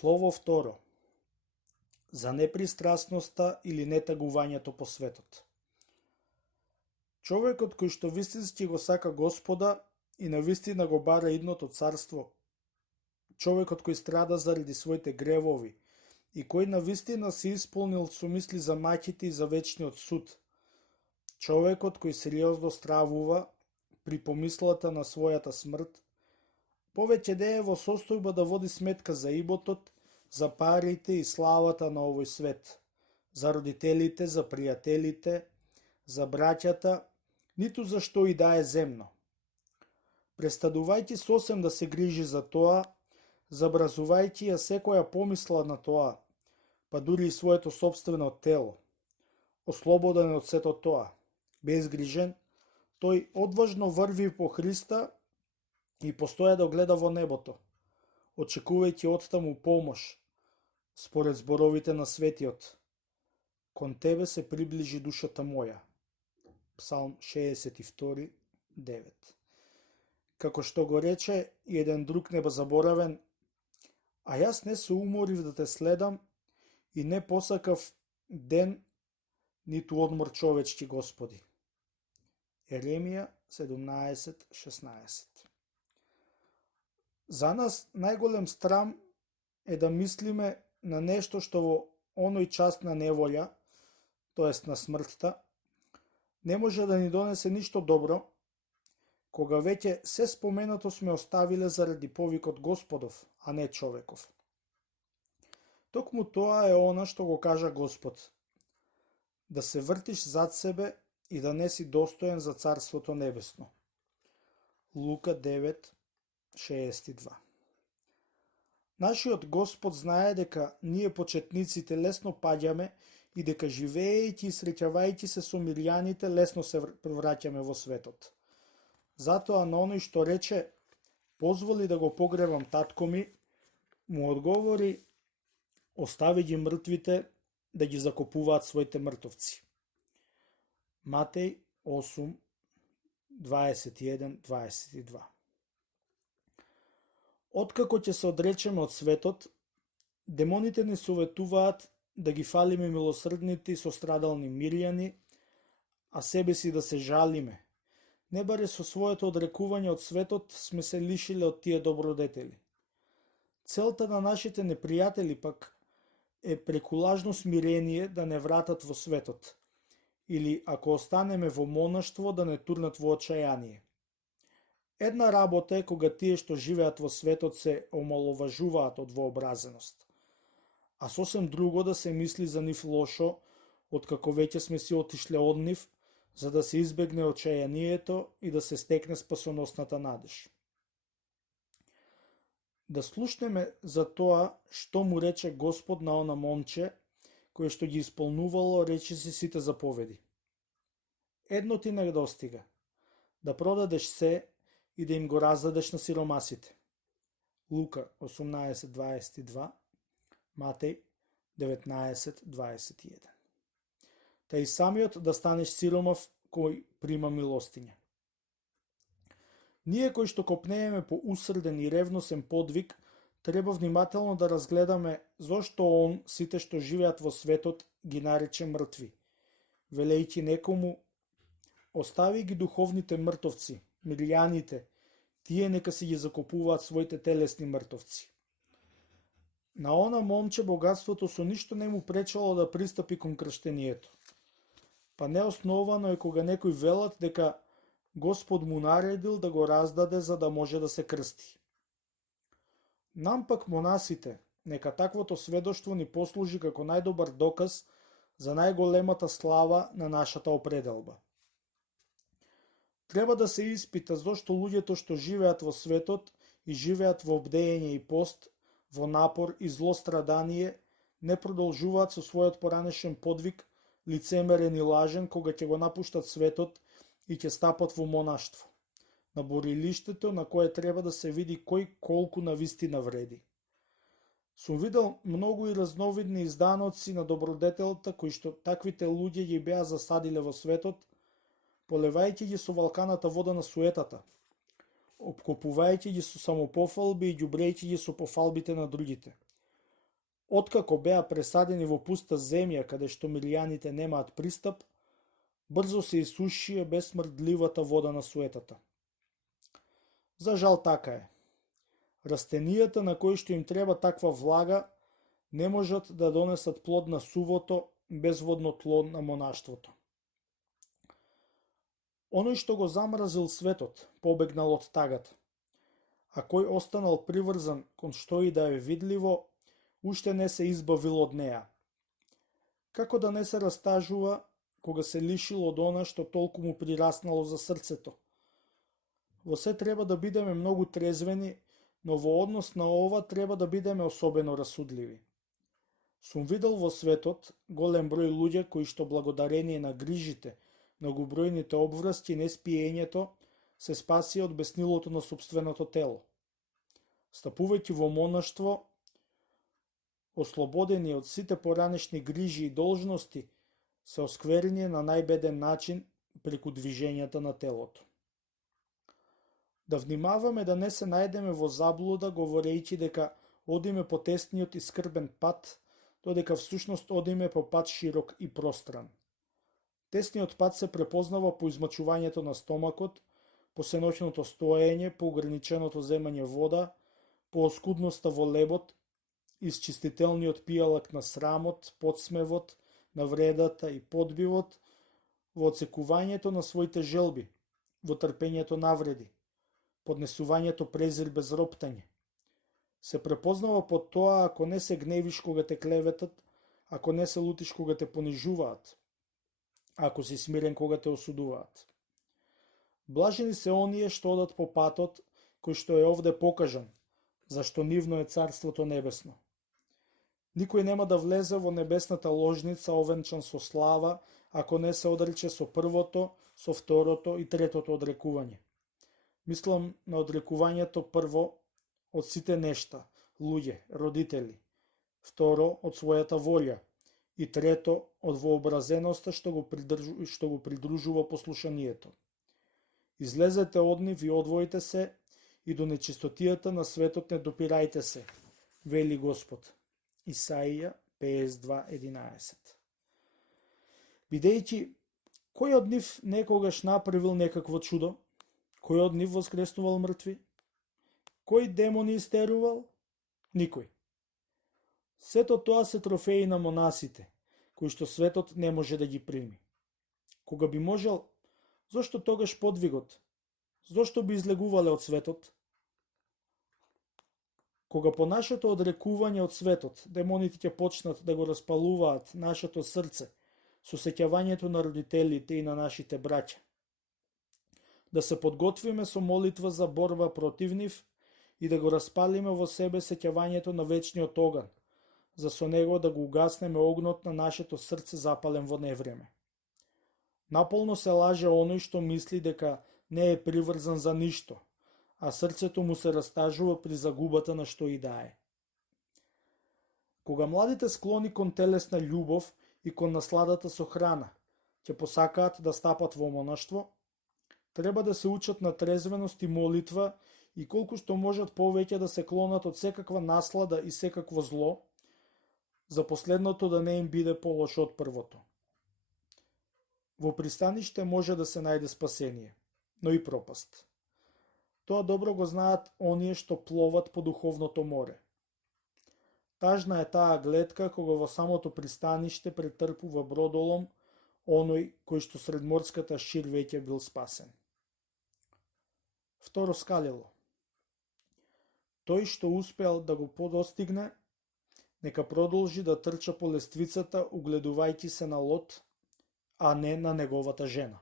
Слово второ. За непристрасноста или нетагувањето по светот. Човекот кој што вистински го сака Господа и навистина го бара идното царство, човекот кој страда заради своите гревови и кој навистина се исполнил со мисли за маќите и за вечниот суд, човекот кој сериозно стравува при помислата на својата смрт, повеќе да е во состојба да води сметка за иботот, за парите и славата на овој свет, за родителите, за пријателите, за браќата, ниту за што и да е земно. Престадувајќи сосем да се грижи за тоа, забразувајќи ја секоја помисла на тоа, па дури и своето собствено тело. Ослободен од сето тоа, безгрижен, тој одважно врви по Христа и постоја да гледа во небото, очекувајќи од таму помош, според зборовите на светиот. Кон тебе се приближи душата моја. Псалм 62, 9. Како што го рече и еден друг небозаборавен, а јас не се уморив да те следам и не посакав ден ниту одмор човечки, Господи. Еремија 17:16. За нас најголем срам е да мислиме на нешто што во оној час на неволја, тоест на смртта, не може да ни донесе ништо добро, кога веќе се споменато сме оставиле заради повикот Господов, а не човеков. Токму тоа е она што го кажа Господ, да се вртиш зад себе и да не си достоен за Царството Небесно. Лука 9:62. Нашиот Господ знае дека ние почетниците лесно паѓаме и дека живеејќи и среќавајќи се со мирјаните лесно се враќаме во светот. Затоа на оној што рече, позволи да го погребам татко ми, му одговори, остави ги мртвите да ги закопуваат своите мртовци. Матеј 8:21-22. Откако ќе се одречеме од светот, демоните ни советуваат да ги фалиме милосрдните и сострадални мирјани, а себе си да се жалиме. Не баре со своето одрекување од светот сме се лишиле од тие добродетели. Целта на нашите непријатели пак е преку лажно смирение да не вратат во светот, или ако останеме во монаштво да не турнат во очајание. Една работа е кога тие што живеат во светот се омаловажуваат од вообразеност, а сосем друго да се мисли за нив лошо, откако веќе сме си отишле од нив, за да се избегне очајанието и да се стекне спасоносната надеж. Да слушнеме за тоа што му рече Господ на она момче, кое што ги исполнувало речиси сите заповеди. Едно ти не достига, да продадеш се и да им го раздадеш на сиромасите. Лука 18:22, Матеј 19:21. Та и самиот да станеш сиромав кој прима милостиња. Ние кои што копнееме по усрден и ревносен подвиг, треба внимателно да разгледаме зошто он сите што живеат во светот ги нарече мртви, велејќи некому, остави ги духовните мртовци, мирјаните, тие нека си ги закопуваат своите телесни мртовци. На она момче богатството со ништо не му пречало да пристапи кон крштението. Па неосновано е кога некои велат дека Господ му наредил да го раздаде за да може да се крсти. Нам пак монасите, нека таквото сведоштво ни послужи како најдобар доказ за најголемата слава на нашата определба. Треба да се испита зошто луѓето што живеат во светот и живеат во бдење и пост, во напор и зло страдание, не продолжуваат со својот поранешен подвиг, лицемерен и лажен, кога ќе го напуштат светот и ќе стапат во монаштво, на борилиштето на кое треба да се види кој колку навистина вреди. Сум видел многу и разновидни изданоци на добродетелта кои што таквите луѓе ги беа засадиле во светот, поливајќи ги со валканата вода на суетата, обкопувајќи ги со самопофалби и ѓубрејќи ги со пофалбите на другите. Откако беа пресадени во пуста земја каде што милијаните немаат пристап, брзо се исушија безсмрдливата вода на суетата. За жал така е. Растенијата на кои што им треба таква влага не можат да донесат плод на сувото, безводно тло на монаштвото. Оној што го замразил светот, побегнал од тагата, а кој останал приврзан кон што и да е видливо, уште не се избавил од неа. Како да не се растажува кога се лишил од она што толку му прираснало за срцето? Во се треба да бидеме многу трезвени, но во однос на ова треба да бидеме особено расудливи. Сум видел во светот голем број луѓе кои што благодарение на грижите, многобројните обврски и неспиењето се спасија од беснилото на сопственото тело. Стапувајќи во монаштво, ослободени од сите поранешни грижи и должности, се оскверени на најбеден начин преку движењата на телото. Да внимаваме да не се најдеме во заблуда говорејќи дека одиме по тесниот и скрбен пат, додека всушност одиме по пат широк и простран. Тесниот пат се препознава по измачувањето на стомакот, по сеноќното стоење, по ограниченото земање вода, по оскудноста во лебот, исчистителниот пијалак на срамот, подсмевот, навредата и подбивот, во одсекувањето на своите желби, во трпењето навреди, поднесувањето презир без роптање. Се препознава по тоа ако не се гневиш кога те клеветат, ако не се лутиш кога те понижуваат, ако си смирен кога те осудуваат. Блажени се оние што одат по патот кој што е овде покажан, зашто нивно е Царството небесно. Никој нема да влезе во небесната ложница овенчан со слава, ако не се одрече со првото, со второто и третото одрекување. Мислам на одрекувањето прво од сите нешта, луѓе, родители, второ од својата волја и трето од вообразеноста што го придружува послушанието. Излезете од нив и одвоите се и до нечистотијата на светот не допирајте се, вели Господ. Исаија 52:11. Бидејќи, кој од нив некогаш направил некакво чудо? Кој од нив воскреснувал мртви? Кој демони истерувал? Никој. Сето тоа се трофеи на монасите, кои што светот не може да ги прими. Кога би можел, зошто тогаш подвигот? Зошто би излегувале од светот? Кога по нашето одрекување од светот, демоните ќе почнат да го распалуваат нашето срце со сеќавањето на родителите и на нашите браќа. Да се подготвиме со молитва за борба против нив и да го распалиме во себе сеќавањето на вечниот оган, за со него да го угаснеме огнот на нашето срце запален во невреме. Наполно се лаже оној што мисли дека не е приврзан за ништо, а срцето му се растажува при загубата на што и да е. Кога младите склони кон телесна љубов и кон насладата со храна ќе посакаат да стапат во монаштво, треба да се учат на трезвеност и молитва и колку што можат повеќе да се клонат од секаква наслада и секакво зло, за последното да не им биде полошо од првото. Во пристаниште може да се најде спасение, но и пропаст. Тоа добро го знаат оние што пловат по духовното море. Тажна е таа гледка кога во самото пристаниште претрпува бродолом оној кој што сред морската шир веќе бил спасен. Второ скалело. Тој што успеал да го подостигне, нека продолжи да трча по лествицата угледувајќи се на Лот, а не на неговата жена.